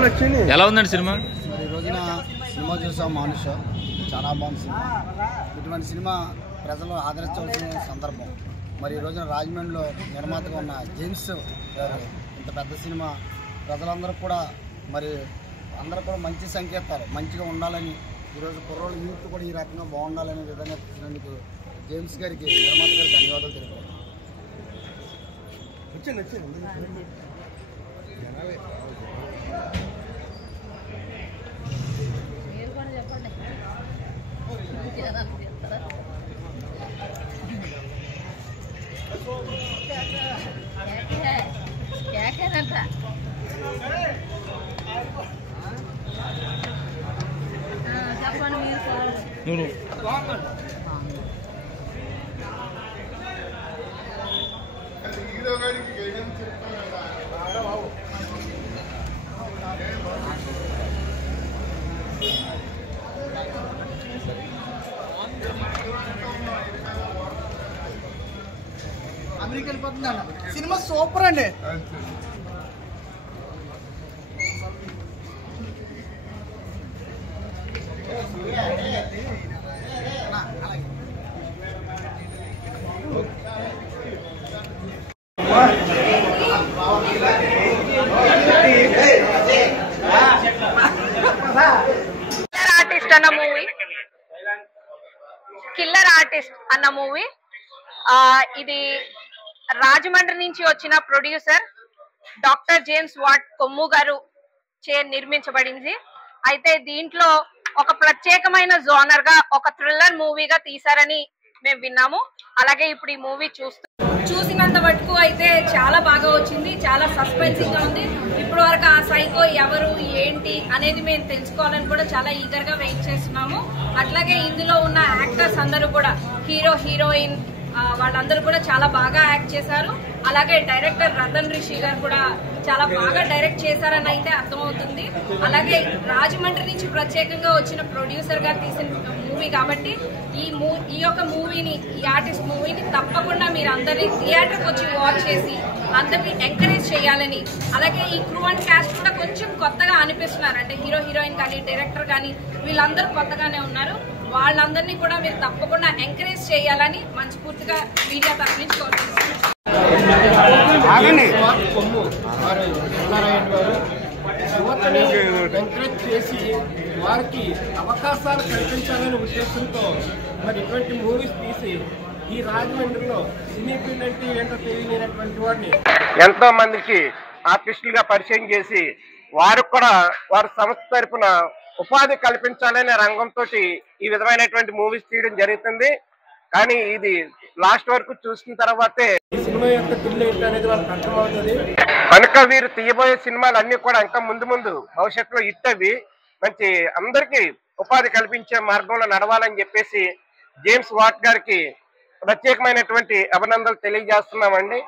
ఎలా ఉందండి సినిమా? ఈ రోజున సినిమా చూసాం మానుష, చాలా బాగుంది సినిమా. ఇటువంటి సినిమా ప్రజలు ఆదరించవలసిన సందర్భం. మరి ఈ రోజున రాజమండ్రిలో నిర్మాతగా ఉన్న జేమ్స్ గారు ఇంత పెద్ద సినిమా ప్రజలందరూ కూడా మరి అందరూ కూడా మంచి సంకేతాలు, మంచిగా ఉండాలని, ఈరోజు కుర్రోళ్ళు యూత్ కూడా ఈ రకంగా బాగుండాలనే విధంగా తీసినందుకు జేమ్స్ గారికి, నిర్మాత గారికి ధన్యవాదాలు తెలిపారు. అమెరికా వెళ్ళిపోతుందన్న సినిమా సూపర్ అండి. కిల్లర్ ఆర్టిస్ట్ అన్న మూవీ ఇది రాజమండ్రి నుంచి వచ్చిన ప్రొడ్యూసర్ డాక్టర్ జేమ్స్ వాట్ కొమ్ము గారు చే నిర్మించబడింది. అయితే దీంట్లో ఒక ప్రత్యేకమైన జోనర్ గా ఒక థ్రిల్లర్ మూవీగా తీశారని మేము విన్నాము. అలాగే ఇప్పుడు ఈ మూవీ చూసినంత మటుకు అయితే చాలా బాగా వచ్చింది, చాలా సస్పెన్సింగ్ గా ఉంది. ఇప్పటి వరకు ఆ సైకో ఎవరు ఏంటి అనేది మేము తెలుసుకోవాలని కూడా చాలా ఈగర్ గా వెయిట్ చేస్తున్నాము. అట్లాగే ఇందులో ఉన్న యాక్టర్స్ అందరూ కూడా, హీరో హీరోయిన్ వాళ్ళందరూ కూడా చాలా బాగా యాక్ట్ చేశారు. అలాగే డైరెక్టర్ రతన్ రిషి గారు కూడా చాలా బాగా డైరెక్ట్ చేశారని అయితే అర్థమవుతుంది. అలాగే రాజమండ్రి నుంచి ప్రత్యేకంగా వచ్చిన ప్రొడ్యూసర్ గారు తీసిన మూవీ కాబట్టి ఈ యొక్క మూవీని, ఈ ఆర్టిస్ట్ మూవీని తప్పకుండా మీరు అందరినీ థియేటర్కి వచ్చి వాచ్ చేసి అందరినీ ఎంకరేజ్ చేయాలని, అలాగే ఈ క్రూ అండ్ క్యాస్ట్ కూడా కొంచెం కొత్తగా అనిపిస్తున్నారు. అంటే హీరో హీరోయిన్ కానీ డైరెక్టర్ కానీ వీళ్ళందరూ కొత్తగానే ఉన్నారు. వాళ్ళందరినీ కూడా మీరు తప్పకుండా ఎంకరేజ్ చేయాలని మనస్ఫూర్తిగా మీడియా తరఫు నుంచి కోరుతున్నాను. ఎంకరేజ్ చేసి వారికి అవకాశాలు కల్పించాలనే ఉద్దేశంతో మరి ఇటువంటి మూవీస్ తీసి ఈ రాజమండ్రిలో సినీ ఫీల్డ్ అంటే ఏంటో తెలియనటువంటి వాడిని ఎంతో మందికి ఆర్టిస్టులుగా పరిచయం చేసి వారికి కూడా వారి సంస్థ తరఫున ఉపాధి కల్పించాలనే రంగంతో ఈ విధమైనటువంటి మూవీస్ తీయడం జరుగుతుంది. కానీ ఇది లాస్ట్ వరకు చూసిన తర్వాతే సినిమా యొక్క థ్రిల్ ఏంటి అనేది వాళ్ళకి అర్థమవుతుంది. కనుక వీరు తీయబోయే సినిమాలు అన్ని కూడా ఇంకా ముందు ముందు భవిష్యత్తులో హిట్ అవి మంచి అందరికీ ఉపాధి కల్పించే మార్గంలో నడవాలని చెప్పేసి జేమ్స్ వాట్ గారికి ప్రత్యేకమైనటువంటి అభినందనలు తెలియజేస్తున్నామండి.